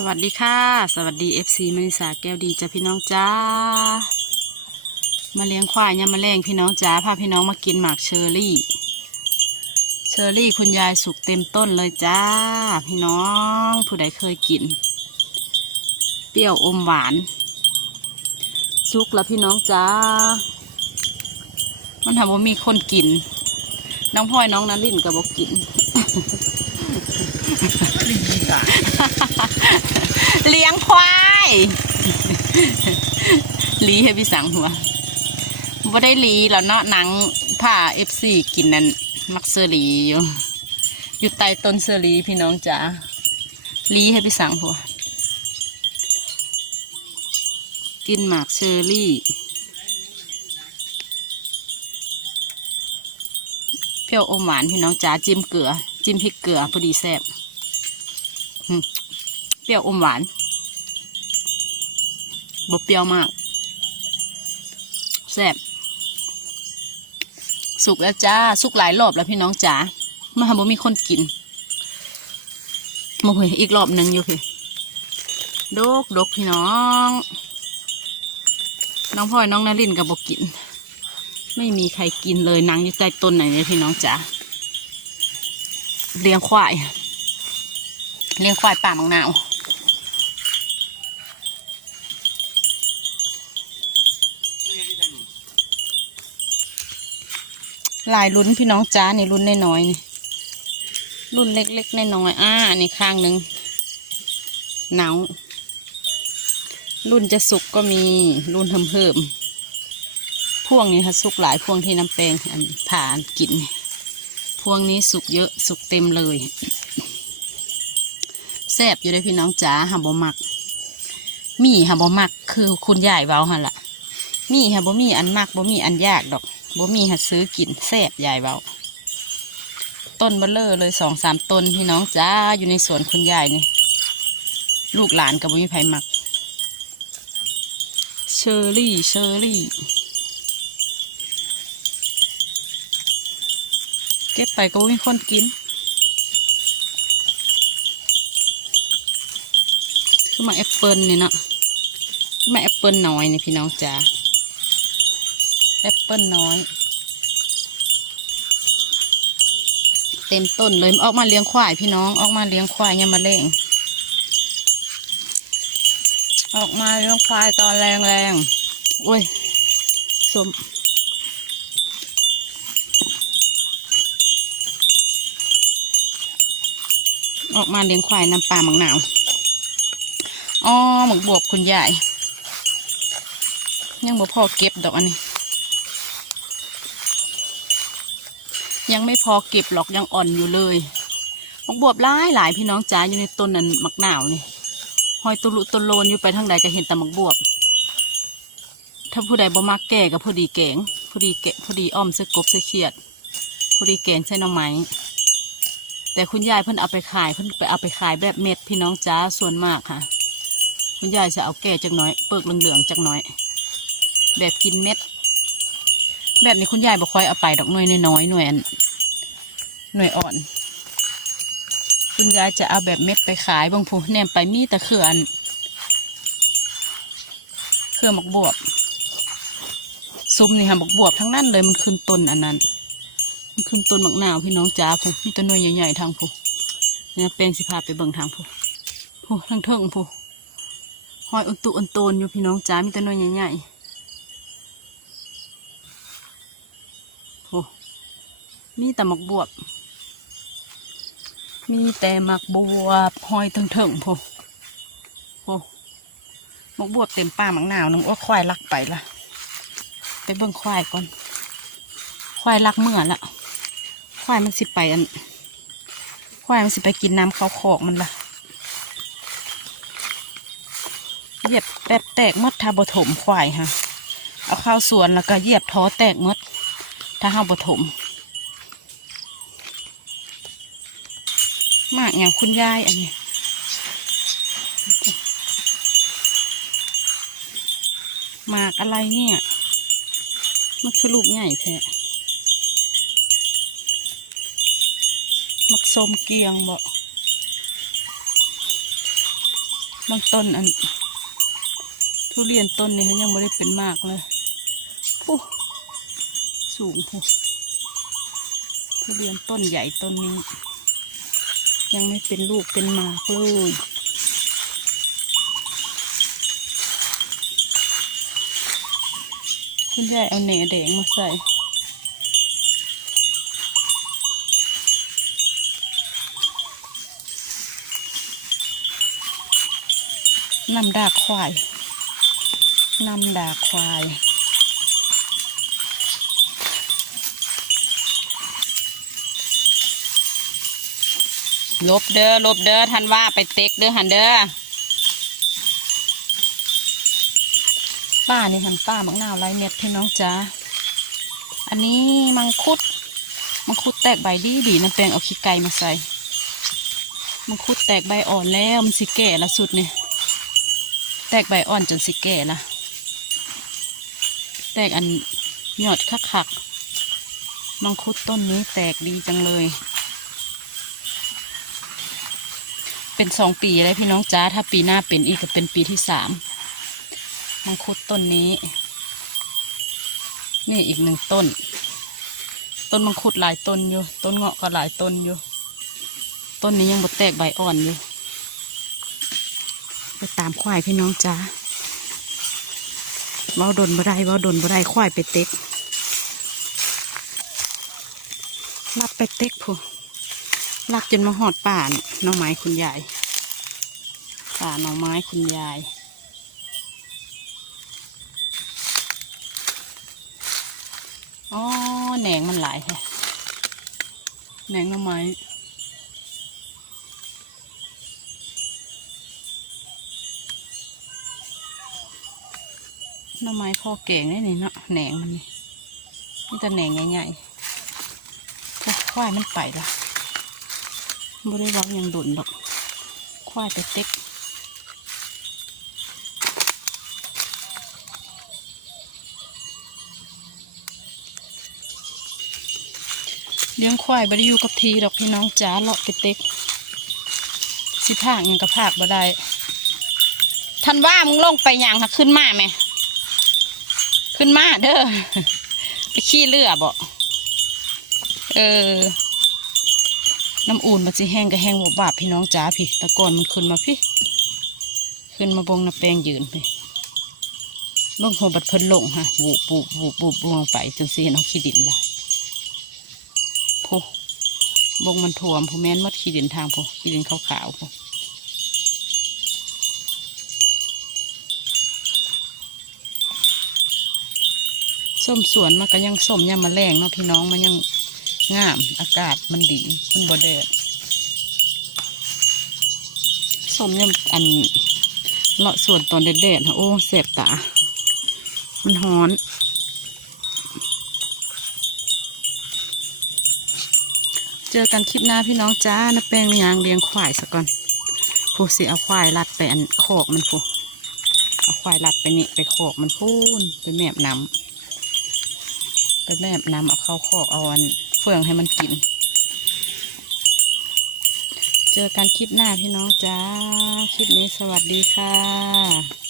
สวัสดีค่ะ สวัสดี FC มณิสาแก้วดีจ้ะพี่น้องจ้า มาเลี้ยงควายเนี่ยามมาแรงพี่น้องจ้าพาพี่น้องมากินหมากเชอร์รี่ เชอร์รี่คุณยายสุกเต็มต้นเลยจ้า พี่น้องผู้ใดเคยกิน เปรี้ยวอมหวาน สุกแล้วพี่น้องจ้า มันทำว่ามีคนกิน น้องพลอยน้องนารินก็บอกกิน เลี้ยงควายลีให้พี่สังหัวบ่ได้ลีแล้วเนาะหนังผ้าเอฟซีกินนั่นมักเซอรีอยู่ อยู่ใต้ต้นเซอรีพี่น้องจ๋าลีให้พี่สังหัวกินหมากเชอรี่เปรี้ยวอมหวานพี่น้องจ๋าจิ้มเกลือ จิ้มพริกเกลือพอดีแซ่บ ปรี้ยวอมหวานบ่เปรี้ยวมากแซ่บสุกแล้วจ้า สุกหลายรอบแล้วพี่น้องจ๋ามาหาบ่มีคนกินมาคุยอีกรอบหนึ่งอยู่พี่ดกดกพี่น้อง น้องพลอยน้องนารินกับบกิน ไม่มีใครกินเลยนางอยู่ใต้ต้นไหนเลยพี่น้องจ๋าเลี้ยงควาย เลี้ยงควายป่ามังนาว ลายรุ่นพี่น้องจ้านี่รุ่นน้อยๆนี่รุ่นเล็กๆน้อยๆอ่านนี้ข้างหนึ่งหนาวรุ่นจะสุกก็มีรุ่นเหิมๆพวงนี้ค่ะสุกหลายพวงที่น้ำแปลงอันผ่านกินนี่พวงนี้สุกเยอะสุกเต็มเลยแซ่บอยู่เลยพี่น้องจ๋าหาบ่มัก มีหาบ่มักคือคุณยายเว้าหั่นละมีหาบ่มีอันมักบ่มีอันยากดอก บ่มีหัดซื้อกินแซ่บยายเบาต้นเบลเลอร์เลยสองสามต้นพี่น้องจ้าอยู่ในสวนคุณยายนี่ ลูกหลานกับบ่มีไผ่มัก เชอรี่เชอรี่เก็บไปก็บ่มีคนกินคือมาแอปเปิลนี่เนาะมาแอปเปิลน้อยนี่พี่น้องจ้า แอปเปิลน้อย เต็มต้นเลยออกมาเลี้ยงควายพี่น้องออกมาเลี้ยงควายยามมาเล่งออกมาเลี้ยงควายตอนแรงแรงๆโอ้ยสมออกมาเลี้ยงควายนำปลาหมังหนาวอ๋อหมึกบวบคุณยาย ยังบ่พอเก็บดอกอันนี้ ยังไม่พอเก็บหรอกยังอ่อนอยู่เลยมักบวบหลายหลายพี่น้องจ๋าอยู่ในต้นนั้นมักหนาวนี่หอยตุลุตุโลนอยู่ไปทางใดก็เห็นแต่มักบวบ ถ้าผู้ใดบ่มักแก่ก็พอดีแกงพอดีแกะพอดีอ้อมใส่กบใส่เขียดพอดีแกงใส่น่อไม้แต่คุณยายเพิ่นเอาไปขายเพิ่นไปเอาไปขายแบบเม็ดพี่น้องจ๋าส่วนมากค่ะ คุณยายจะเอาแก่จักหน้อยเปิกเหลืองๆจักหน้อย แบบกินเม็ด แบบนี้คุณยายบ่ค่อยเอาไปดอกหน่วยน้อยหน่วยอันหน่วยอ่อน คุณยายจะเอาแบบเม็ดไปขายบางผู้แนมไปมีแต่เครืออันเครือหมกบวบ ซุ้มนี่ค่ะหมกบวบทั้งนั้นเลยมันขึ้นต้นอันนั้น มันขึ้นต้นหมักหนาวพี่น้องจ้าผู้มีต้นหน่วยใหญ่ๆทางผู้เนี่ยเป็นสิพาไปเบิ่งทางผู้ผู้ทางเทิงผู้หอยอุนตุอุนโตนอยู่พี่น้องจ้ามีต้นหน่วยใหญ่ๆ โอ้มีแต่หมักบวบ มีแต่หมักบวบหอยถึงถึงๆโพโอ้หมักบวบเต็มป่าหมักหนาวนึงว่าควายลักไปละไปเบิ่งควายก่อน ควายลักเมื่อละควายมันสิไปอัน ควายมันสิไปกินน้ำเขาคอกมันละเหยียบแป๊บแตกมดทาบถมควายฮะ เอาข้าวสวนแล้วก็เหยียบท้อแตกมด ถ้าห้าบถมมากอย่างคุณยายอันนี้หมากอะไรเนี่ย มันคือลูกใหญ่แท้มักสมเกียงบ่บางต้นอัน ทุเรียนต้นนี้เขายังไม่ได้เป็นมากเลยโอ้ สูงพูทุเรียนต้นใหญ่ต้นนี้ ยังไม่เป็นลูกเป็นหมากเลยคุณยายเอาเหน่แดงมาใส่น้ำดาควายน้ำดาควาย ลบเด้อลบเด้อท่านว่าไปเต็กเด้อหันเด้อป้านี่หันป้ามักนาวไรเม็ดพี่น้องจ้าอันนี้มังคุดมังคุดแตกใบดีดีน้ำแปลงเอาขี้ไก่มาใส่มังคุดแตกใบอ่อนแล้วมันสิแก่ละสุดเนี่ยแตกใบอ่อนจนสิแก่ละแตกอันหยอดคักๆมังคุดต้นนี้แตกดีจังเลย เป็นสองปีเลยพี่น้องจ้าถ้าปีหน้าเป็นอีกก็เป็นปีที่สามมังคุดต้นนี้ นี่อีกหนึ่งต้น ต้นมังคุดหลายต้นอยู่ ต้นเงาะก็หลายต้นอยู่ ต้นนี้ยังบดแตกใบอ่อนอยู่ ไปตามควายพี่น้องจ้าเว้าดนบ่ได้เว้าดนบ่ได้ควายไปเต็กลักไปเต็กผู้ ลักจนมาหอดป่านหน้องไม้คุณยายป่าหน่อไม้คุณยาย อ๋อแหนงมันหลายแฮะแหนงหน่อไม้หน่อไม้พ่อเก่งได้นี่เนาะแหนงมันนี่นี่แต่แหนงใหญ่ๆถ้าควายมันไปละ บ่ได้วักยังดุนดอกควายไปเต็กเลี้ยงควายบ่ได้อยู่กับทีดอกพี่น้องจ๋าเลาะไปเต็กสิภาคยังกับภาคบ่ได้ท่านว่ามึงลงไปยังค่ะขึ้นมาไหมขึ้นมาเด้อไปขี้เรือบ่เออ น้ำอุ่นมันจะแห้งก็แห้งบวบาบพี่น้องจ๋าพี่ ตะกอนมันขึ้นมาพี่ ขึ้นมาบงน้ำแปลงยืนพี่ลงหัวบัดเพิ่นลงฮะบูบบูบบูบบูบลงไปจนเสียน้องขี้ดินละผู้บงมันท่วมผู้แม่นหมดขี้ดินทางผู้ขี้ดินขาวๆผู้ส้มสวนมันก็ยังส้มยังมาแรงเนาะพี่น้องมันยัง งาม อากาศมันดี มันบ่แดดสมยังอันเลาะส่วนตอนแดดๆนะโอ้เสบตา มันฮ้อน เจอกันคลิปหน้าพี่น้องจ้านะแป้งยางเลี้ยงควายสักก่อนผู้สิเอาควายลัดไปอันโคกมันผู้เอาควายลัดไปนี่ไปโคกมันพูนไปแมบน้ำไปแมบน้ำเอาเข้าโคกเอาอัน ฟืองให้มันกิน เจอกันคลิปหน้าพี่น้องจ้า คลิปนี้สวัสดีค่ะ